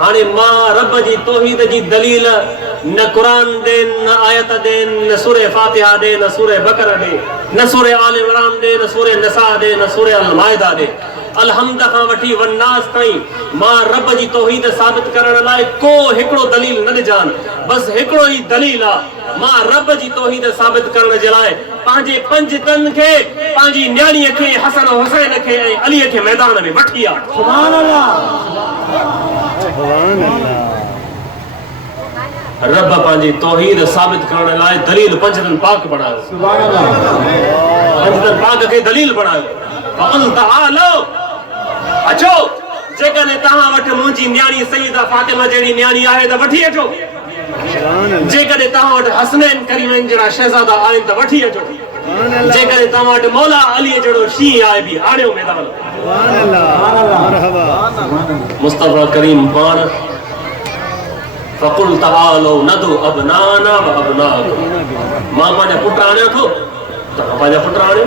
हाने मां रब जी तौहीद जी दलील न कुरान दे, न आयत दे, न सूरह फातिहा दे, न सूरह बकरा दे, न सूरह आल इमरान दे, न सूरह निसा दे, न सूरह अल माइदा दे। अलहम्द खां वठी वन्नास ताईं मां रब जी तौहीद साबित करण लाइ को हिकिड़ो दलील न ॾिजान। बस हिकिड़ो ई दलील आहे मां रब जी तौहीद साबित करण जे लाइ पंहिंजे पंज तन खे, पंहिंजी न्याणीअ खे, हसन हुसैन खे ऐं अलीअ खे मैदान में वठी आहे। सुभान अल्लाह। रब पंहिंजी तौहीद साबित करण लाइ दलील पंजतन पाक बणायो। सुभान अल्लाह। पंजतन पाक खे दलील बणायो। फ़क़ुल तआलो, अचो जेकॾहिं तव्हां वटि मुंहिंजी न्याणी सईदा फातिमा जहिड़ी न्याणी आहे त वठी अचो। जेकॾहिं तव्हां वटि हसनैन करीमैन जहिड़ा शहज़ादा आहिनि त वठी अचो। जेकॾहिं तव्हां वटि मौला अलीअ जहिड़ो शींहुं आहे बि आणियो मैदान। मुस्तफ़ा करीम पाण फ़क़ुल तआलो नदु अबनाना व अबनाकुम, मां पंहिंजा पुट आणियो थो, तव्हां पंहिंजा पुट आणियो।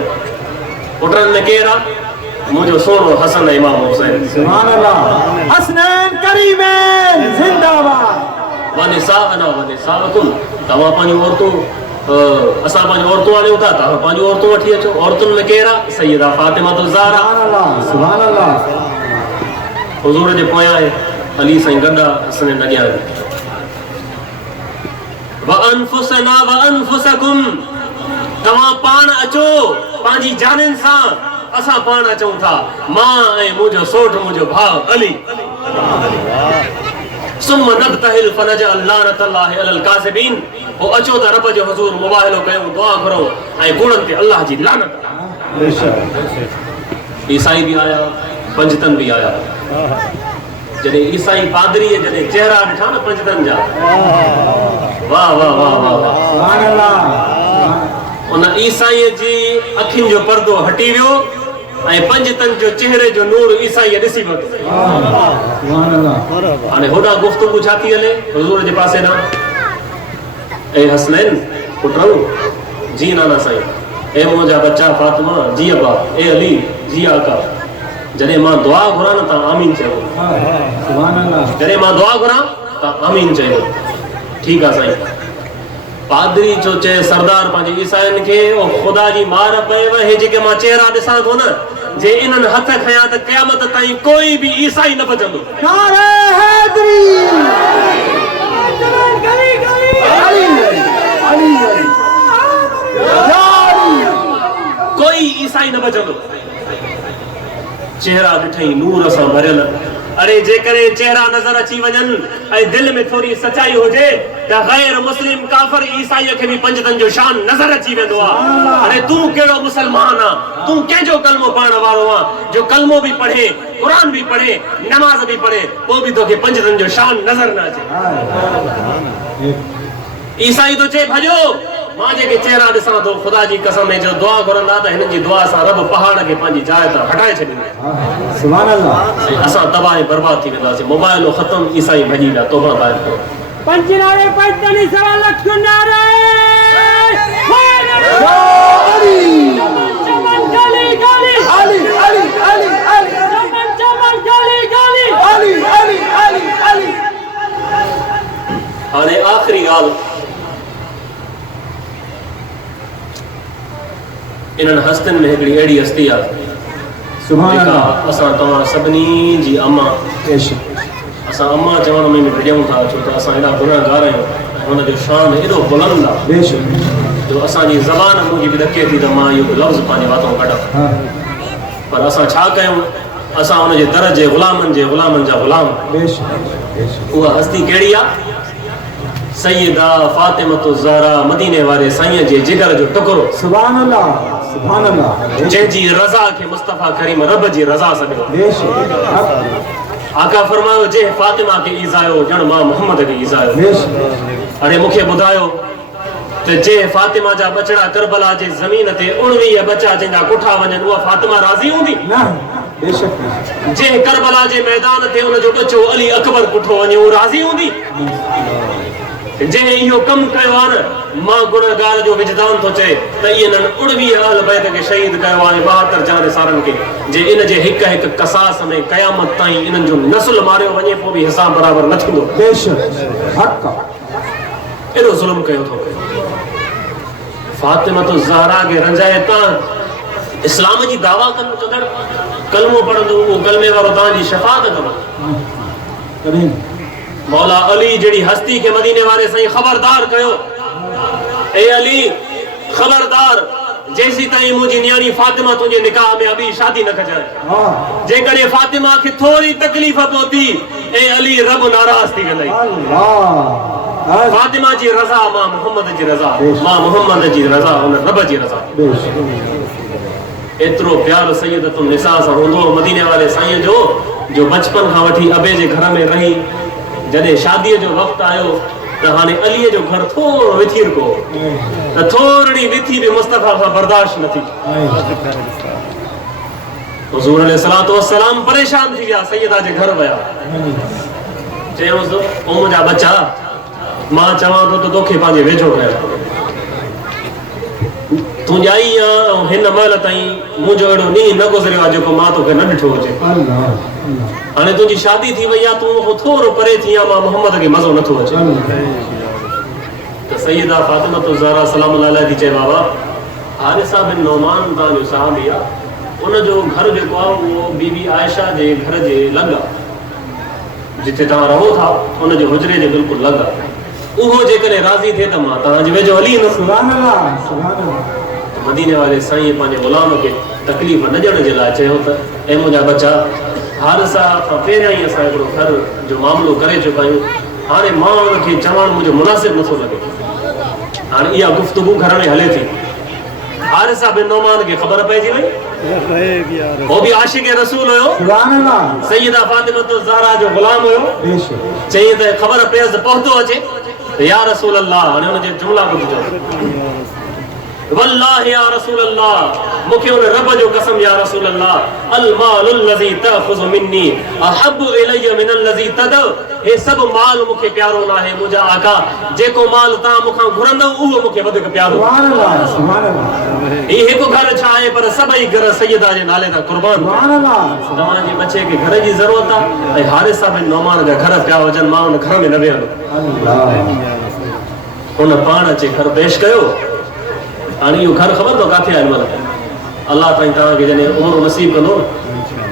पुटनि में केरु आहे? मुंहिंजो सोनो हसन ऐं इमाम हुसैन। सुभान अल्लाह। हसनैन करीमैन जिंदाबाद। वनिसाअना वनिसाअकुम, तव्हां पंहिंजूं औरतूं, असां पंहिंजूं औरतूं आणियूं था, तव्हां पंहिंजूं औरतूं वठी अचो। औरतुनि में केरु आहे? सैयदा फातिमा ज़हरा। सुभान अल्लाह। हुज़ूर जे पोयां आहे अली साईं गॾा, हसनैन अॻियां। व अनफुसना व अनफुसकुम, तव्हां पाण अचो पंहिंजी जानिन सां, असां पाण अचूं था, मां ऐं मुंहिंजो सोठ, मुंहिंजो भाउ अली। सुम्म नब्तहिल फनजअल लानतल्लाहि अलल काज़िबीन, पोइ अचो त रब जो हुज़ूर मुबाहिलो कयूं, दुआ घुरूं ऐं गुणनि ते अल्लाह जी लानत। ईसाई बि आया, पंजतन बि आया। जॾहिं ईसाई पादरीअ जॾहिं चेहरा ॾिठा न पंजतन जा, वाह वाह वाह वाह वाह। उन ईसाईअ जी अखियुनि जो पर्दो हटी वियो ऐं पंजतन जो चेहरे जो नूर ईसाईअ ॾिसी वरितो। हाणे होॾां गुफ़्तगू छा थी हले हुज़ूर जे पासे ॾांहुं? ए हसनैन पुटु, जी नाना साईं, ए मुंहिंजा बच्चा फातिमा, जी अबा, ए अली, जी आका। जॾहिं मां दुआ घुरां न तव्हां आमीन चयो। जॾहिं मां दुआ घुरां तव्हां आमीन चयो। ठीकु आहे साईं। पादरी जो चए सरदार पंहिंजे ईसाइनि खे, ओ ख़ुदा जी मार पएव, हे जेके मां चेहरा ॾिसां थो न, जे इन्हनि हथ खयां त क़यामत ताईं कोई बि ईसाई न बचंदो। कोई ईसाई न बचंदो। चेहरा ॾिठई नूर सां भरियल। अरे जेकॾहिं चेहरा नज़र अची वञनि ऐं दिलि में थोरी सचाई हुजे त गैर मुस्लिम काफ़िर ईसाईअ खे बि पंजतन जो शान नज़र अची वेंदो आहे। अरे तूं कहिड़ो मुसलमान आहे? तूं कंहिंजो कलमो पढ़ण वारो आहे जो कलमो बि पढ़े, क़ुरान बि पढ़े, नमाज़ बि पढ़े, पोइ बि तोखे पंजतन जो शान नज़र न अचे? ईसाई तो चए भॼो, मां जेके चेहरा ॾिसां थो, ख़ुदा जी कसम है, जो दुआ घुरंदा त हिननि जी दुआ सां रब पहाड़ खे पंहिंजी जाइ तां हटाए छॾींदो। सुभान अल्लाह। असां तबाह ऐं बर्बाद थी वेंदासीं। मोबाइल ख़तम, ईसाई भॼी विया। तौबा ताइब करो। पंजनारे पंजतनी सवा लख नारे चमन चमन गाली गाली अली अली अली अली चमन चमन गाली गाली अली अली अली अली। हाणे आख़िरी ॻाल्हि, इन्हनि हस्तियुनि में हिकिड़ी अहिड़ी हस्ती आहे जेका असां तव्हां सभिनी जी अम्मा। असां अम्मा चवण में बि भॼूं था, छो त असां एॾा गुनहगार आहियूं। हुनजो शान एॾो बुलंद आहे जो असांजी ज़बान मुंहिंजी बि ॾके थी त मां इहो लफ़्ज़ पंहिंजे वातों कढां। पर असां छा कयूं? असां हुनजे दर जे ग़ुलामनि जा ग़ुलाम। उहा हस्ती कहिड़ी आहे? सैयदा फातिमा ज़हरा, मदीने वारे साईं जे जिगर जो टुकड़ो। सुभान अल्लाह सुभान अल्लाह। जंहिंजी रज़ा खे मुस्तफ़ा करीम रब जी रज़ा सॾियो। आका फरमायो, जे फातिमा खे ईज़ायो ॼण मां मोहम्मद खे ईज़ायो। अरे मूंखे ॿुधायो त जे फातिमा जा बचड़ा करबला जे ज़मीन ते 19 बचा जंहिंजा कुठा वञनि, उहा फातिमा राज़ी हूंदी? जे करबला जे मैदान ते हुनजो बचो अली अकबर कुठो वञे, उहो राज़ी हूंदी? जे इहो कम कयो आहे न मां गुनहगार जो विजदान थो चए त इन्हनि 19 अहल बैत खे शहीद कयो आहे 72 जान सारनि खे जे इन जे हिक हिक कसास में क़यामत ताईं इन्हनि जो नस्ल मारियो वञे पोइ बि हिसाब बराबर न थींदो बेशक हक एॾो ज़ुल्म कयो थो फातिमा तो ज़हरा खे रंजाए तां इस्लाम जी दावा कंदड़ कलमो पढ़ंदो उहो कलमे वारो तव्हांजी शफ़ाअत कंदो मौला अली जड़ी हस्ती के मदीने वाले सही खबरदार कयो ए अली खबरदार जैसी ताई मुझी न्याणी फातिमा तुझे निकाह में अभी शादी न कजाए जे करे फातिमा के थोड़ी तकलीफ पहुती ए अली रब नाराज थी गई अल्लाह फातिमा जी रजा मां मोहम्मद जी रजा मां मोहम्मद जी रजा उन रब जी रजा एतरो प्यार सैयदतुन निसा सा होंदो मदीने वाले साईं जो बचपन का वठी अबे जे घर में रही जॾहिं शादीअ जो वक़्तु आयो त हाणे अलीअ जो घर थोरो विथीर को त थोरी विथी बि मुस्तफ़ा खां बर्दाश्त न थी हुज़ूर अलैहिस्सलातु वस्सलाम परेशान थी विया सैयदा जे घर विया चयोसि ओ मुंहिंजा बच्चा मां चवां थो त तोखे पंहिंजे वेझो कयो तूं ॼाई आहे ऐं हिन महिल ताईं मुंहिंजो अहिड़ो ॾींहुं न गुज़रियो आहे जेको मां तोखे न ॾिठो हुजे हाणे तुंहिंजी शादी थी वई आहे तूं थोरो परे थी आहे मां मोहम्मद खे मज़ो नथो अचे त सैयदा फातिमा तो ज़हरा सलाम अलाह थी चए बाबा हारिसा बिन नौमान तव्हांजो सहाबी आहे उनजो घर जेको आहे उहो बीबी आयशा जे घर जे लॻ जिथे तव्हां रहो था उनजे हुजरे जे बिल्कुलु लॻ उहो जेकॾहिं राज़ी थिए त मां तव्हांजे वेझो हली ईंदुमि सुभान अल्लाह मदीने वाले साईं पंहिंजे ग़ुलाम खे तकलीफ़ न ॾियण जे लाइ चयो त ए मुंहिंजा बच्चा हारिसा खां पहिरियां ई असां हिकिड़ो घर जो मामिलो करे चुका आहियूं हाणे मां हुनखे चवणु मुंहिंजो मुनासिब नथो लॻे हाणे इहा गुफ़्तगू घर में हले थी हारिसा बिन नौमान खे ख़बर पइजी वई वो भी आशिक़ रसूल हुयो सुभान अल्लाह सैयदा फातिमा तो ज़हरा जो ग़ुलाम हुयो बेशक चई त ख़बर पयसि पहुतो अचे त या रसूल अल्लाह हाणे हुनजे जुमला ॿुधजो वल्लाहि या रसूल अल्लाह मुखे उन रब जो कसम या रसूल अल्लाह अल माल लज़ी तअखुज़ु मिन्नी अहब्बु इलैया मिन लज़ी तद हे सब माल मुखे प्यारो न आहे मुंहिंजा आका जेको माल तव्हां मूंखां घुरंदो उहो मुखे वधीक प्यारो सुभान अल्लाह सुभान अल्लाह ही हिकु घर छा आहे पर सभई घर सैयदा जे नाले तां कुर्बान सुभान अल्लाह तव्हांजे बचे खे घर जी ज़रूरत आहे ऐं हारिसा बिन नौमान जा घर पिया हुजनि मां उन घर में न वेहंदो अल्लाह हुन पाण अचे घर पेश कयो हाणे इहो घर ख़बर अथव किथे आहे हिन अल्लाह ताईं तव्हांखे जॾहिं उमिरि नसीब कंदो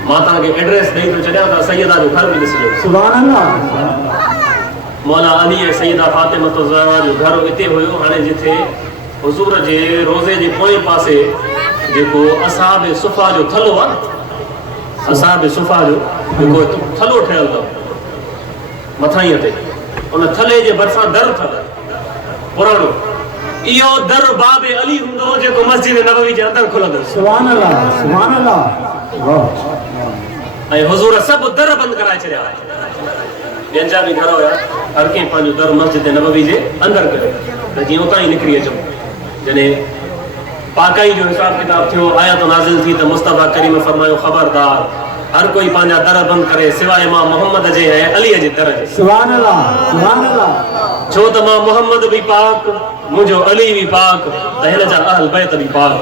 मां तव्हांखे एड्रेस ॾेई थो छॾियां त सैयदा जो घर बि ॾिसिजो सुभान अल्लाह मौला अली ऐं सैयदा फातिमा तो ज़हरा जो घर हिते हुयो हाणे जिथे हुज़ूर जे रोज़े जे पोएं पासे जेको असहाब सुफ़ा जो थलो आहे असहाब सुफ़ा जो जेको थलो ठहियल अथव मथाईअ ते उन थले जे भरिसां दर अथव पुराणो इहो दर बाब अली हूंदो जेको मस्जिद नबवी जे अंदर खुलंदो सुभान अल्लाह वाह ऐं हुज़ूर सभु दर बंदि कराए छॾिया ॿियनि जा बि घर हुया हर कंहिं पंहिंजो दर मस्जिद नबवी जे अंदर करे त जीअं उतां ई निकिरी अचूं जॾहिं पाकाई जो हिसाब किताब थियो आयत नाज़िल थी त मुस्तफ़ा करीम फरमायो ख़बरदार हर कोई पंहिंजा दर बंदि करे सिवाय मां मोहम्मद जे ऐं अलीअ जे दर जे सुभान अल्लाह छो त मां मोहम्मद बि पाक मुंहिंजो अली बि पाक त हिन जा अहल बैत बि पाक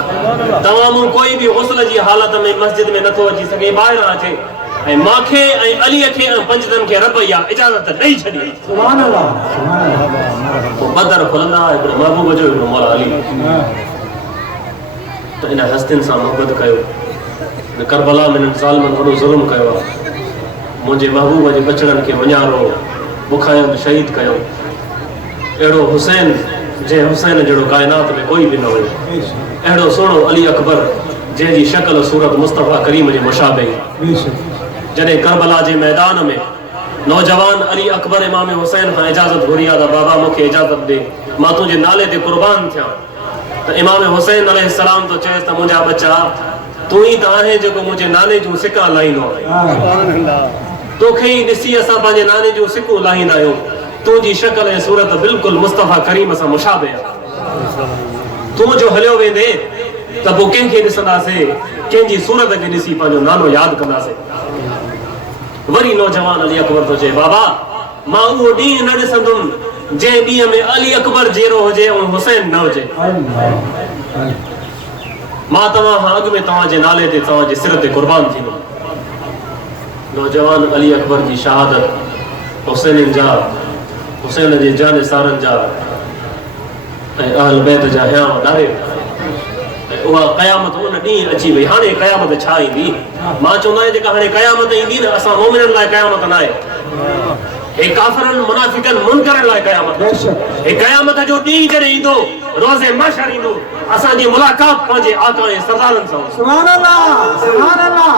तव्हां मूं कोई बि गुस्ल जी हालत में मस्जिद में नथो अची सघे ॿाहिरां अचे ऐं मूंखे ऐं अलीअ खे ऐं पंजतनि खे रब इहा इजाज़त ॾेई छॾी सुभान अल्लाह पोइ बदर खुलंदा हिकिड़ो महबूब जो हिकिड़ो मौला अली त इन हस्तियुनि सां मोहबत कयो करबला में ज़ालिमनि वॾो ज़ुल्म कयो आहे मुंहिंजे महबूब जे बचड़नि खे वञारो बुखारियुनि शहीद कयो अहिड़ो हुसैन जंहिं हुसैन जहिड़ो काइनात में कोई बि न हुयो अहिड़ो सुहिणो अली अकबर जंहिंजी शक्ल सूरत मुस्तफ़ा करीम जे मुशाबह जॾहिं करबला जे मैदान में नौजवान अली अकबर इमाम हुसैन खां इजाज़त घुरी आहे त बाबा मूंखे इजाज़त ॾे मां तुंहिंजे नाले ते कुर्बान थियां त इमाम हुसैन अलैहिस्सलाम तो चएसि त मुंहिंजा बच्चा तूं ई त आहे जेको मुंहिंजे नाने जूं सिका लाहींदो आहे तोखे ई ॾिसी असां पंहिंजे नाने जूं सिकूं लाहींदा आहियूं तुंहिंजी शक्ल ऐं सूरत बिल्कुलु मुस्तफ़ा करीम सां मुशाबह आहे तूं जो हलियो वेंदे त पोइ कंहिंखे ॾिसंदासीं कंहिंजी सूरत खे ॾिसी पंहिंजो नालो यादि कंदासीं वरी नौजवान अली अकबर तो चए बाबा मां उहो ॾींहुं न ॾिसंदुमि जे ॾींहं में अली अकबर जहिड़ो हुजे ऐं हुसैन न हुजे। मां तव्हां खां अॻु में तव्हांजे नाले ते तव्हांजे सिर ते कुर्बान थींदो। नौजवान अली अकबर जी शहादत, हुसैन जे जान सारनि जा ऐं अहल बैत जा हिया ॾारे, उहा क़यामत उन ॾींहुं अची वई। हाणे क़यामत छा ईंदी? मां चवंदो आहियां जेका हाणे क़यामत ईंदी न, असां मोमिननि लाइ क़यामत न आहे, हे काफ़िरनि मुनाफ़िकनि मुनकरनि लाइ क़यामत। हे क़यामत जो ॾींहुं जॾहिं ईंदो, रोज़े महशर ईंदो, असांजी मुलाक़ात पंहिंजे आका ऐं सरदारनि सां। सुभान अल्लाह, सुभान अल्लाह।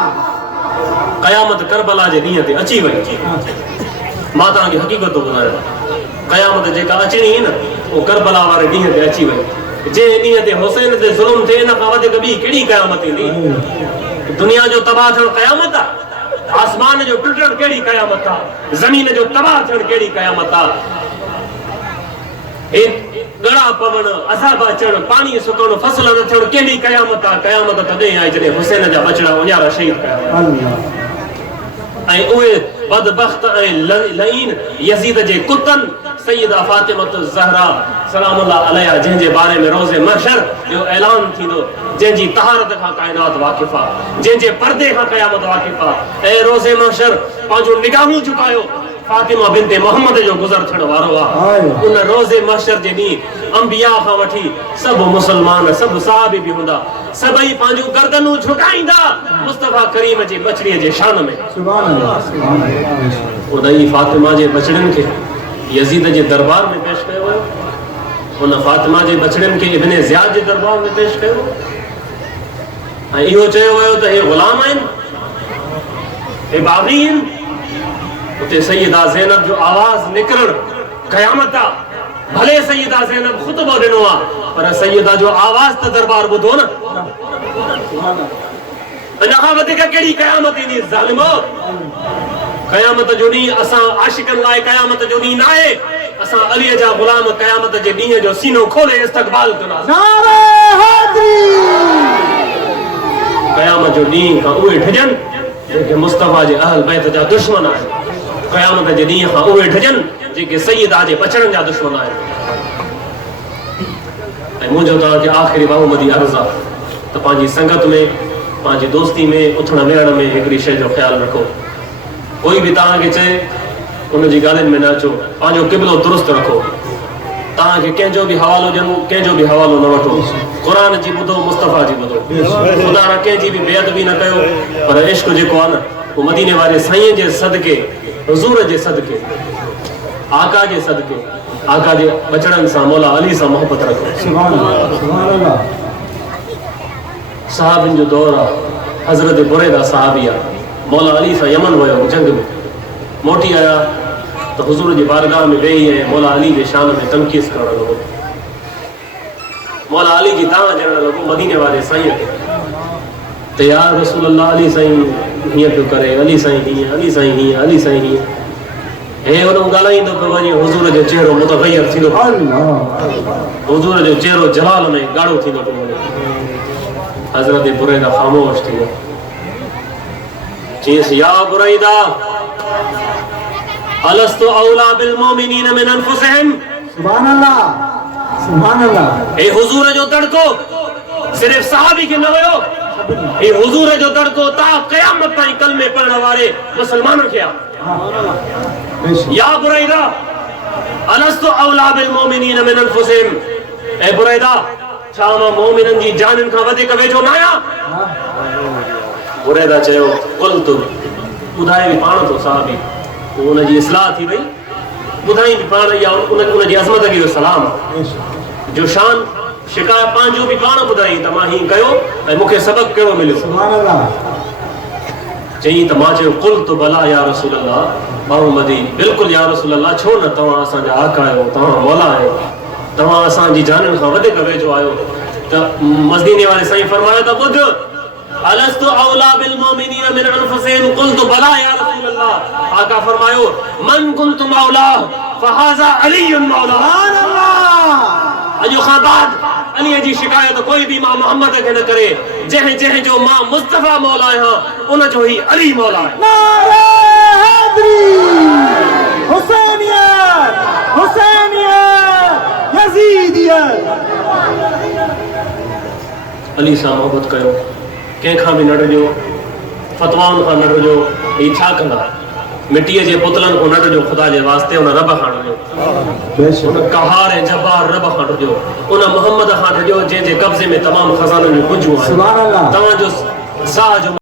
क़यामत करबला जे ॾींहं ते अची वई। मां तव्हांखे हक़ीक़त थो ॿुधायां, क़यामत जेका अचणी हुई न, उहो करबला वारे ॾींहं ते अची वई। जंहिं ॾींहं ते हुसैन ते ज़ुल्म थिए, इन खां वधीक ॿी कहिड़ी क़यामत ईंदी? दुनिया जो तबाह थियणु क़यामत आहे? आसमान जो टुटणु कहिड़ी क़यामत आहे? ज़मीन जो तबाह थियणु कहिड़ी क़यामत आहे? गड़ा पवण, अज़ाब अचण, पानी सुकण, फसल न थियण कहिड़ी क़यामत आहे? क़यामत तॾहिं आहे जॾहिं हुसैन जा बचड़ा उजारा शहीद कया। ऐं उहे बदबख्त ऐं लईन यज़ीद जे कुतनि सैयदा फातिमा ज़हरा सलामुल्लाह अलैहा, जंहिंजे बारे में रोज़े महशर जो ऐलान थींदो, जंहिंजी तहारत खां काइनात वाक़िफ़ आहे, जंहिंजे पर्दे खां क़यामत वाक़िफ़ आहे। ऐं रोज़े महशर पंहिंजो निगाहूं झुकायो, फातिमा बिनते मोहम्मद जो गुज़र थियण वारो आहे। उन रोज़े महशर जे ॾींहुं अंबिया खां वठी सभु मुसलमान, सभु सहाबी बि हूंदा, सभई पंहिंजूं गर्दनूं झुकाईंदा मुस्तफ़ा करीम जी बछड़ीअ जे शान में। सुभान अल्लाह, सुभान अल्लाह। उन फातिमा जे बछड़नि खे यज़ीद जे दरबार में पेश कयो वियो, उन फातिमा जे बछड़नि खे इब्ने ज़ियाद जे दरबार में पेश कयो ऐं इहो चयो वियो त हे ग़ुलाम आहिनि, हे बाग़ी आहिनि। उते सैयदा ज़ैनब जो आवाज़ निकिरणु क़यामत आहे। भले सैयदा ज़ैनब ख़ुतबो ॾिनो आहे, पर सैयदा जो आवाज़ त दरबार ॿुधो न। इन खां वधीक कहिड़ी क़यामत ईंदी ज़ालिमो? क़यामत जो ॾींहुं असां आशिक़नि लाइ क़यामत जो ॾींहुं न आहे। असां अलीअ जा ग़ुलाम क़यामत जे ॾींहं जो सीनो खोले इस्तक़बाल कंदासीं। नारे हैदरी। क़यामत जो ॾींहुं खां उहे डिॼनि जेके मुस्तफ़ा जे अहल बैत जा दुश्मन आहिनि। क़यामत जे ॾींहं खां उहे डिॼनि जेके सैयदा जे बचड़नि जा दुश्मन आहिनि। ऐं मुंहिंजो तव्हांखे आख़िरी बहुमदी अर्ज़ु आहे त पंहिंजी संगत में, पंहिंजी दोस्ती में, उथण वेहण में हिकिड़ी शइ जो ख़्यालु रखो। कोई बि तव्हांखे चए उनजी ॻाल्हियुनि में न अचो, पंहिंजो क़िबलो दुरुस्त रखो। तव्हांखे कंहिंजो बि हवालो ॾियणो, कंहिंजो बि हवालो न वठो। क़ुरान जी ॿुधो, मुस्तफ़ा जी ॿुधो। ख़ुदा न कंहिंजी बि बेअदबी न कयो, पर इश्क जेको आहे न, उहो मदीने वारे साईं जे सदके, हुज़ूर जे सदके, आका जे सदके, आका जे बचड़नि सां, मौला अली सां मोहबत रखो। सुभान अल्लाह, सुभान अल्लाह। सहाबिन जो दौर आहे। हज़रत बुरैदा सहाबी आहे, मौला अली सां यमन वियो, जंग में मोटी आया तो हुजूर जी बारगाह में वेही ऐं मौला अली जे शान में तनक़ीस करण लॻो। मौला अली जी दांह ॾियण लॻो मदीने वारे साईं खे त यार रसूल अल्लाह, अली साईं हीअं पियो करे, अली साईं हीअं, अली साईं हीअं, अली साईं हीअं। हे वॾो ॻाल्हाईंदो पियो वञे, हुजूर जो चेहरो मुतग़य्यर थींदो, हुजूर जो चेहरो जलाल में ॻाढ़ो थींदो पियो वञे। हज़रत बुरैदा ख़ामोश थी वियो। चयसि या बुरैदा, अलस्तु औला बिल मोमिनीन मिन अनफुसिहिम। सुभान अल्लाह, सुभान अल्लाह। हे हुजूर जो तड़को सिर्फ सहाबी के न हुयो, हे हुजूर जो तड़को ता क़यामत ताईं कलमे पढ़ण वारे मुसलमाननि खे आहे। या बुरैदा, अलस्तु औला बिल मोमिनीन मिन अनफुसिहिम। ए बुरैदा, छा मां मोमिननि जी जाननि खां वधीक वेझो न आहियां? बुरैदा चयो, कुल तू ॿुधाए बि पाण थो सहाबी। उनजी इस्लाह थी वई, ॿुधाई बि पाण, या उनजी अज़मत खे सलाम जो शान शिकायत पंहिंजो बि पाण ॿुधाई त मां हीअं कयो ऐं मूंखे सबक़ कहिड़ो मिलियो। सुभान अल्लाह। चई त मां चयो कुल तू भला या रसूल अल्लाह, बहुमदी बिल्कुलु या रसूल अल्लाह, छो न, तव्हां असांजा आका आहियो, तव्हां मौला आहियो, तव्हां असांजी जाननि खां वधीक वेझो आहियो। त मदीने वारे साईं फरमायो त ॿुध, अलस्तु औला बिल मोमिनीन मिन अनफुसिहिम, कुल्तु बला या रसूल अल्लाह। आका फरमायो, मन कुंतु मौला फहाजा अलीयुन मौला। सुभान अल्लाह। अॼु खां बाद अली जी शिकायत कोई भी मां मोहम्मद के न करे। जंहिं जो मां मुस्तफा मौला आहियां, उन जो ही अली मौला है। नारे हैदरी, हुसैनियत, हुसैनियत। अली सां मोहबत कयो, कंहिंखां बि न ॾिजो, फतवाउनि खां न ॾिजो। ही छा कंदा? मिटीअ जे पुतलनि खां न ॾिजो, ख़ुदा जे वास्ते उन रब खां ॾिजो, उन कहार ऐं जब्बार रब खां ॾिजो, उन मोहम्मद खां ॾिजो जंहिंजे कब्ज़े में तमामु खज़ाननि जूं कुंजूं आहिनि। सुभान अल्लाह। तव्हांजो साह जो